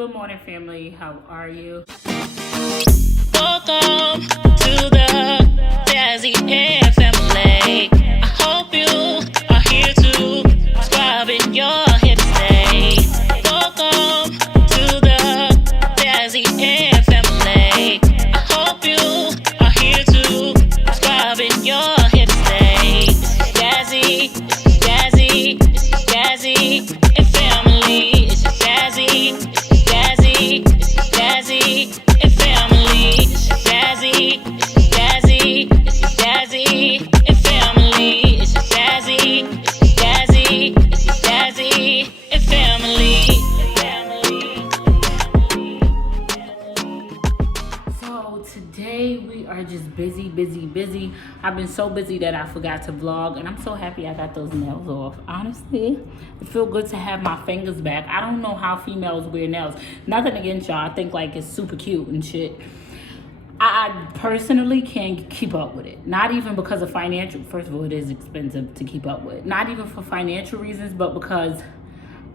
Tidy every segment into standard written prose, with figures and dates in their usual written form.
Good morning, family. How are you? Welcome to the Jazzy Air family. I hope you are here to subscribe and you're here to stay. Welcome to the Jazzy Air family. I hope you are here to subscribe and you're here to stay. This is Jazzy, this is Jazzy, this is Jazzy and family. It's Jazzy, this is Jazzy, this is Jazzy and family. It's Jazzy, this is Jazzy, this is Jazzy and family. It's Jazzy, this is Jazzy, this is Jazzy and family. So today we are just busy. I've been so busy that I forgot to vlog, and I'm so happy I got those nails off. Honestly, it feels good to have my fingers back. I don't know how females wear nails. Nothing against y'all. I think like it's super cute and shit. I personally can't keep up with it. Not even because of financial. First of all, it is expensive to keep up with. Not even for financial reasons, but because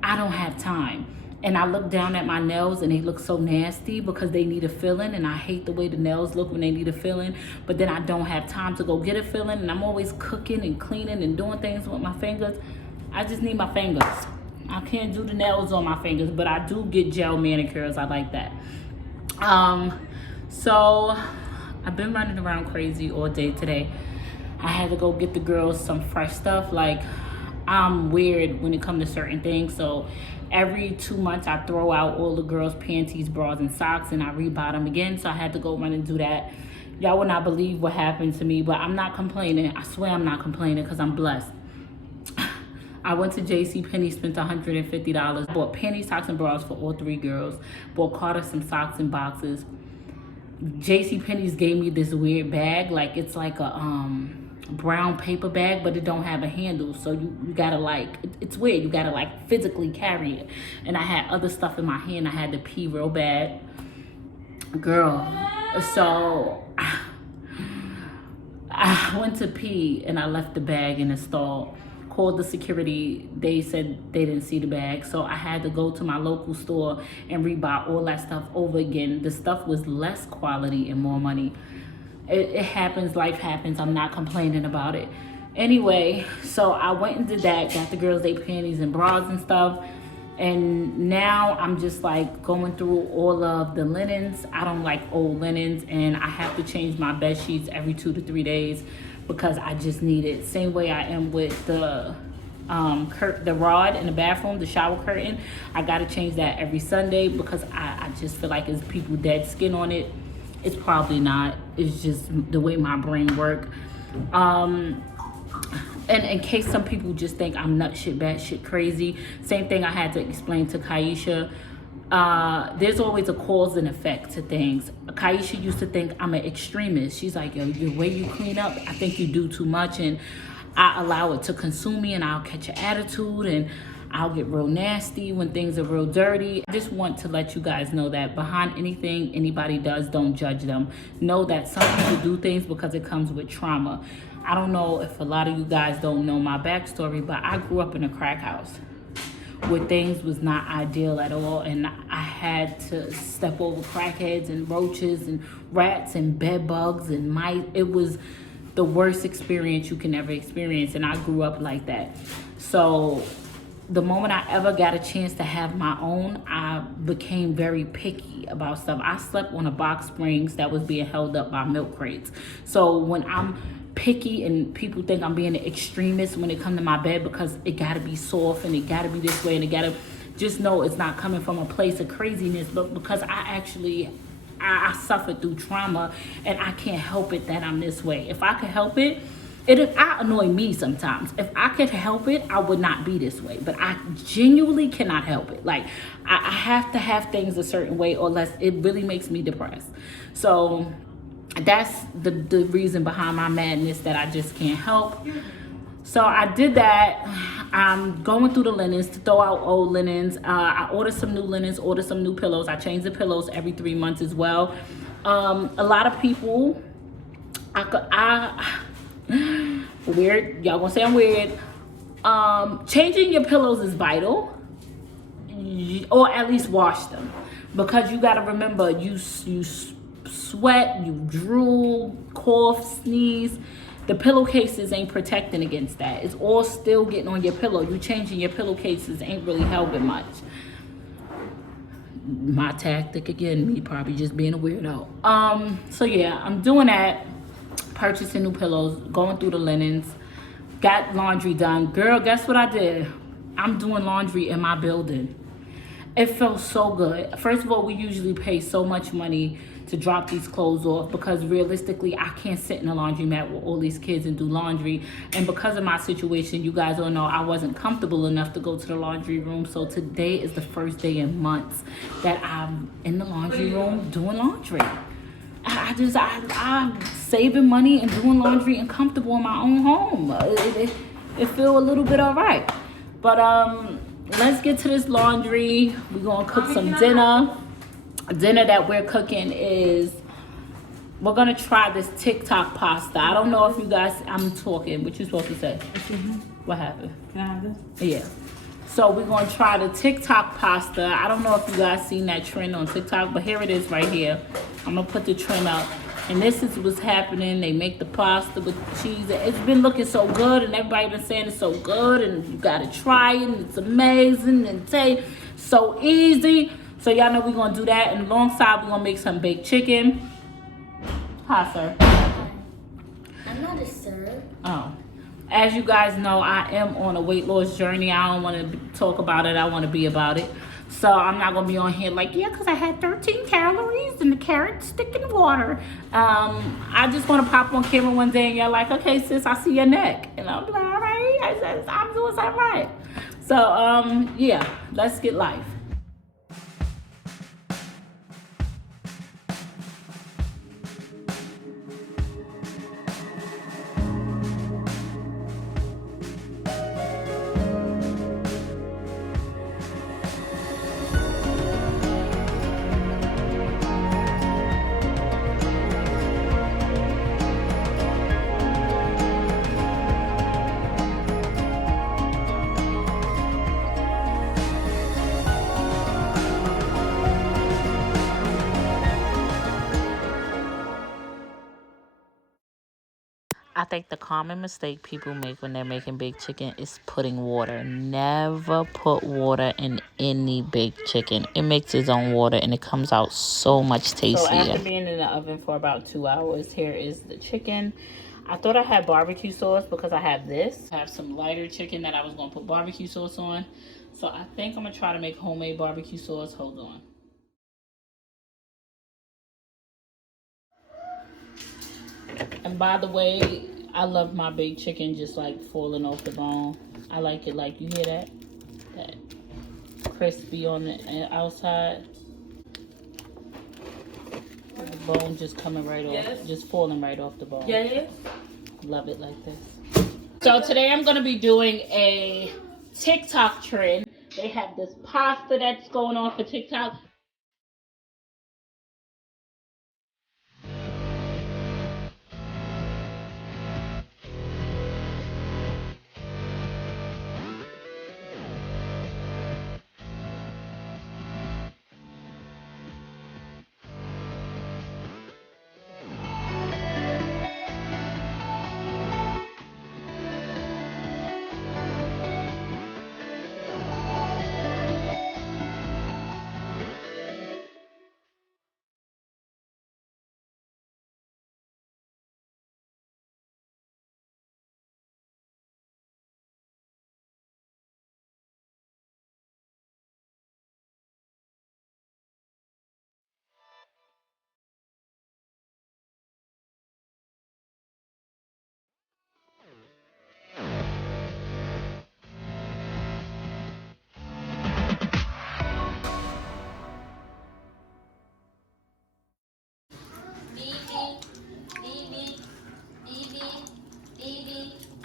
I don't have time. And I look down at my nails and they look so nasty because they need a filling, and I hate the way the nails look when they need a filling. But then I don't have time to go get a filling, and I'm always cooking and cleaning and doing things with my fingers. I just need my fingers. I can't do the nails on my fingers, but I do get gel manicures. I like that. So I've been running around crazy all day today. I had to go get the girls some fresh stuff. Like, I'm weird when it comes to certain things. So every 2 months I throw out all the girls' panties, bras, and socks, and I rebuy them again. So I had to go run and do that. Y'all would not believe what happened to me, but I'm not complaining. I swear I'm not complaining because I'm blessed. I went to JCPenney, spent $150. Bought panties, socks, and bras for all 3 girls. Bought Karter some socks and boxes. JCPenney's gave me this weird bag. Like, it's like a brown paper bag, but it don't have a handle, so you gotta like, it's weird, you gotta like physically carry it. And I had other stuff in my hand. I had to pee real bad, girl. So I went to pee and I left the bag in the stall. Called the security. They said they didn't see the bag, so I had to go to my local store and rebuy all that stuff over again. The stuff was less quality and more money. It happens, life happens. I'm not complaining about it. Anyway, so I went and did that, got the girls their panties and bras and stuff. And now I'm just like going through all of the linens. I don't like old linens, and I have to change my bed sheets every 2 to 3 days because I just need it. Same way I am with the rod in the bathroom, the shower curtain. I gotta change that every Sunday because I just feel like it's people dead skin on it. It's probably not. It's just the way my brain works. And in case some people just think I'm nut shit, bad shit, crazy. Same thing I had to explain to Kyesha. There's always a cause and effect to things. Kyesha used to think I'm an extremist. She's like, yo, the way you clean up, I think you do too much, and I allow it to consume me, and I'll catch an attitude, and I'll get real nasty when things are real dirty. I just want to let you guys know that behind anything anybody does, don't judge them. Know that some people do things because it comes with trauma. I don't know if a lot of you guys don't know my backstory, but I grew up in a crack house where things was not ideal at all, and I had to step over crackheads and roaches and rats and bed bugs and mice. It was the worst experience you can ever experience, and I grew up like that. So the moment I ever got a chance to have my own, I became very picky about stuff. I slept on a box springs that was being held up by milk crates. So when I'm picky and people think I'm being an extremist when it comes to my bed because it gotta be soft and it gotta be this way and it gotta, just know it's not coming from a place of craziness, but because I suffered through trauma and I can't help it that I'm this way. If I could help it, I annoy me sometimes. If I could help it, I would not be this way. But I genuinely cannot help it. Like, I have to have things a certain way, or else it really makes me depressed. So that's the reason behind my madness that I just can't help. So I did that. I'm going through the linens to throw out old linens. I ordered some new linens, ordered some new pillows. I change the pillows every 3 months as well. A lot of people, weird, y'all gonna say I'm weird. Changing your pillows is vital. or at least wash them, because you got to remember, you sweat, you drool, cough, sneeze. The pillowcases ain't protecting against that. It's all still getting on your pillow. You changing your pillowcases ain't really helping much. My tactic again, me probably just being a weirdo. So yeah, I'm doing that, purchasing new pillows, going through the linens, got laundry done. Girl, guess what I did? I'm doing laundry in my building. It felt so good. First of all, we usually pay so much money to drop these clothes off, because realistically, I can't sit in a laundromat with all these kids and do laundry. And because of my situation, you guys all know I wasn't comfortable enough to go to the laundry room. So today is the first day in months that I'm in the laundry room doing laundry. I'm saving money and doing laundry and comfortable in my own home. It feel a little bit all right. But let's get to this laundry. We're gonna cook some dinner. Dinner that we're cooking is, we're gonna try this TikTok pasta. I don't know if you guys, I'm talking, what you supposed to say? What happened? Can I have this? Yeah. So we're gonna try the TikTok pasta. I don't know if you guys seen that trend on TikTok, but here it is right here. I'm gonna put the trend out. And this is what's happening. They make the pasta with cheese. It's been looking so good, and everybody been saying it's so good, and you gotta try it, and it's amazing, and it's so easy. So y'all know we're gonna do that, and alongside we're gonna make some baked chicken. Hi, sir. I'm not a sir. Oh. As you guys know, I am on a weight loss journey. I don't want to talk about it. I want to be about it. So I'm not going to be on here like, yeah, because I had 13 calories and the carrot stick in water. I just want to pop on camera one day and you're like, okay, sis, I see your neck. And I'm like, all right, I'm doing something right. So, yeah, let's get life. I think the common mistake people make when they're making baked chicken is putting water. Never put water in any baked chicken. It makes its own water and it comes out so much tastier. So after being in the oven for about 2 hours, here is the chicken. I thought I had barbecue sauce because I have this. I have some lighter chicken that I was going to put barbecue sauce on. So I think I'm going to try to make homemade barbecue sauce. Hold on. And by the way, I love my baked chicken just like falling off the bone. I like it like, you hear that? That crispy on the outside. The bone just coming right off, just falling right off the bone. Yeah. Love it like this. So today I'm going to be doing a TikTok trend. They have this pasta that's going on for TikTok.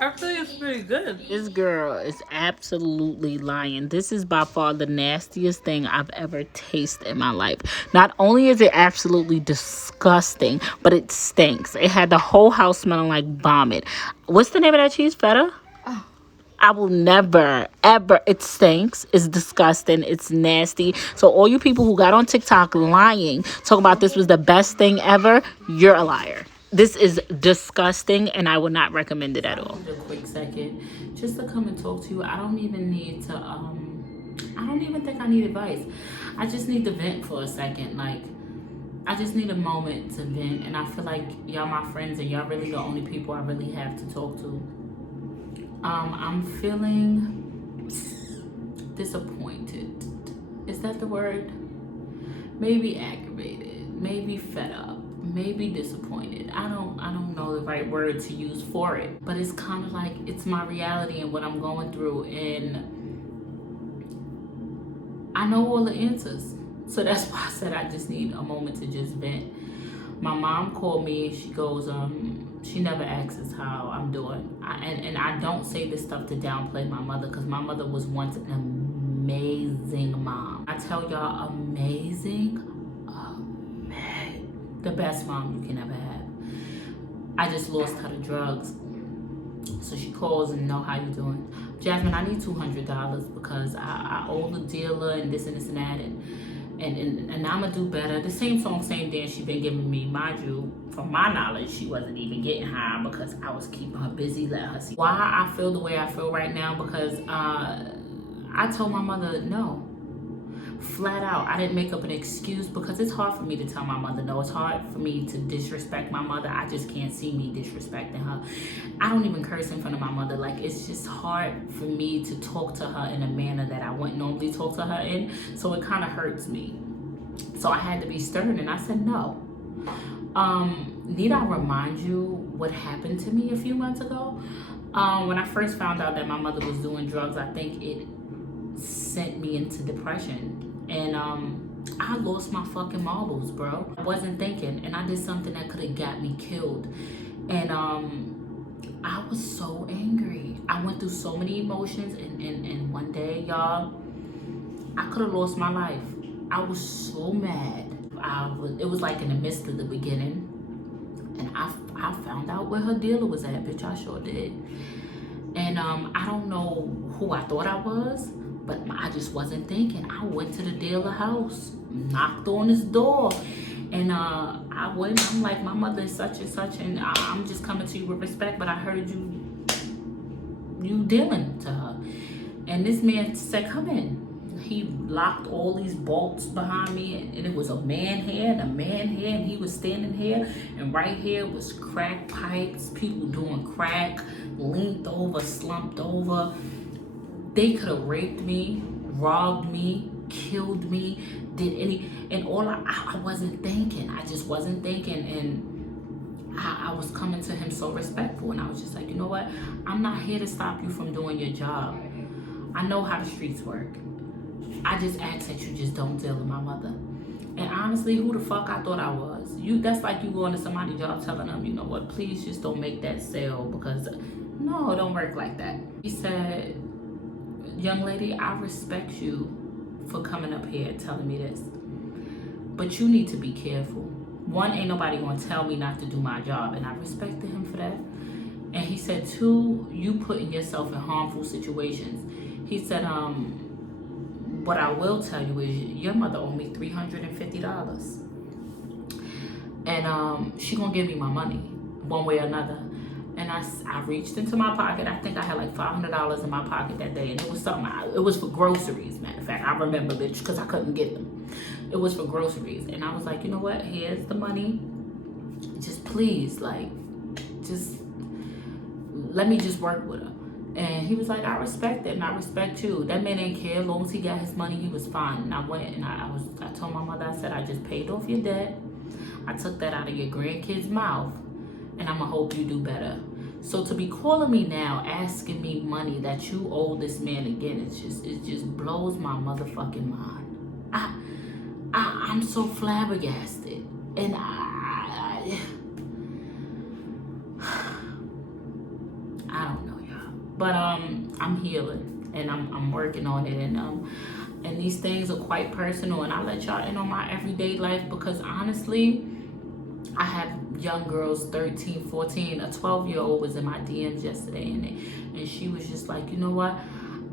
Actually, it's pretty good. This girl is absolutely lying. This is by far the nastiest thing I've ever tasted in my life. Not only is it absolutely disgusting, but it stinks. It had the whole house smelling like vomit. What's the name of that cheese? Feta? I will never, ever. It stinks. It's disgusting. It's nasty. So all you people who got on TikTok lying, talking about this was the best thing ever, you're a liar. This is disgusting, and I would not recommend it at all. A quick second, just to come and talk to you. I don't even need to. I don't even think I need advice. I just need to vent for a second. Like, I just need a moment to vent, and I feel like y'all my friends, and y'all really the only people I really have to talk to. I'm feeling disappointed. Is that the word? Maybe aggravated, maybe fed up, maybe disappointed. I don't know the right word to use for it, but it's kind of like it's my reality and what I'm going through, and I know all the answers. So that's why I said I just need a moment to just vent. My mom called me and she goes, she never asks how I'm doing. And I don't say this stuff to downplay my mother, because my mother was once an amazing mom. I tell y'all, amazing, the best mom you can ever have. I just lost her to drugs. So she calls and know how you doing. Jasmine, I need $200 because I owe the dealer and this and this and that, and I'm gonna do better. The same song, same dance she been giving me. Mind you, from my knowledge, she wasn't even getting high because I was keeping her busy, let her see. Why I feel the way I feel right now, because I told my mother no. Flat out. I didn't make up an excuse, because it's hard for me to tell my mother no. It's hard for me to disrespect my mother. I just can't see me disrespecting her. I don't even curse in front of my mother. Like, it's just hard for me to talk to her in a manner that I wouldn't normally talk to her in. So it kind of hurts me. So I had to be stern, and I said no. Need I remind you what happened to me a few months ago? When I first found out that my mother was doing drugs, I think it sent me into depression. And I lost my fucking marbles, bro. I wasn't thinking, and I did something that could have got me killed. And I was so angry. I went through so many emotions, and one day, y'all, I could have lost my life. I was so mad. It was like in the midst of the beginning, and I found out where her dealer was at, bitch. I sure did. And I don't know who I thought I was, but I just wasn't thinking. I went to the dealer house, knocked on his door, and I went. I'm like, my mother is such and such, and I'm just coming to you with respect, but I heard you dealing to her. And this man said, come in. He locked all these bolts behind me, and it was a man here and a man here, and he was standing here, and right here was crack pipes, people doing crack, leaned over, slumped over. They could have raped me, robbed me, killed me, and all I wasn't thinking. I just wasn't thinking, and I was coming to him so respectful, and I was just like, you know what? I'm not here to stop you from doing your job. I know how the streets work. I just ask that you just don't deal with my mother. And honestly, who the fuck I thought I was? That's like you going to somebody's job telling them, you know what, please just don't make that sale, because no, it don't work like that. He said, young lady, I respect you for coming up here and telling me this, but you need to be careful. One, ain't nobody gonna tell me not to do my job, and I respected him for that. And he said, two, you putting yourself in harmful situations. He said, what I will tell you is your mother owed me $350. And she gonna give me my money one way or another. And I reached into my pocket. I think I had like $500 in my pocket that day. And it was something, it was for groceries, matter of fact. I remember, bitch, because I couldn't get them. It was for groceries. And I was like, you know what? Here's the money. Just please, like, just let me just work with her. And he was like, I respect it, and I respect you. That man didn't care. As long as he got his money, he was fine. And I went, and I told my mother, I said, I just paid off your debt. I took that out of your grandkid's mouth, and I'm gonna hope you do better. So to be calling me now, asking me money that you owe this man again, it just blows my motherfucking mind. I'm so flabbergasted, and I don't know, y'all. But I'm healing, and I'm working on it, and these things are quite personal, and I let y'all in on my everyday life, because honestly, I have young girls, 13, 14, a 12-year-old was in my DMs yesterday, and she was just like, you know what?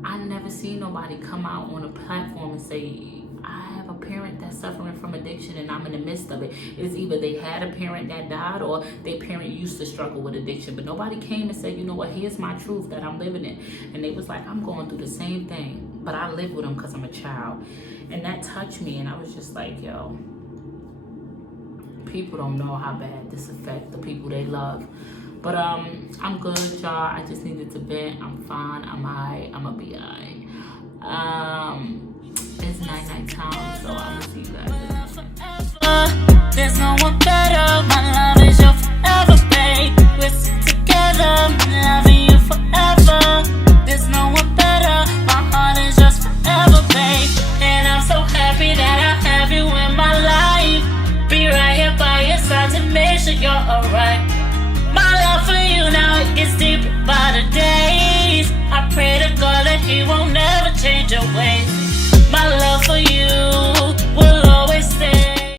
I never seen nobody come out on a platform and say, I have a parent that's suffering from addiction and I'm in the midst of it. It's either they had a parent that died or their parent used to struggle with addiction. But nobody came and said, you know what, here's my truth that I'm living in. And they was like, I'm going through the same thing, but I live with them because I'm a child. And that touched me, and I was just like, yo, people don't know how bad this affects the people they love. But I'm good, y'all. I just needed to vent. I'm fine. I'm alright. I'm gonna be alright. It's night time, so I'm gonna see you guys. There's no one better. My love is your forever, babe. We're still together, loving you forever. There's no one better. My heart is yours forever, babe. And I'm so happy that I have you in my life. Be right here by your side to make sure you're alright. My love for you now, it gets deeper by the days. I pray to God that He won't never change your ways.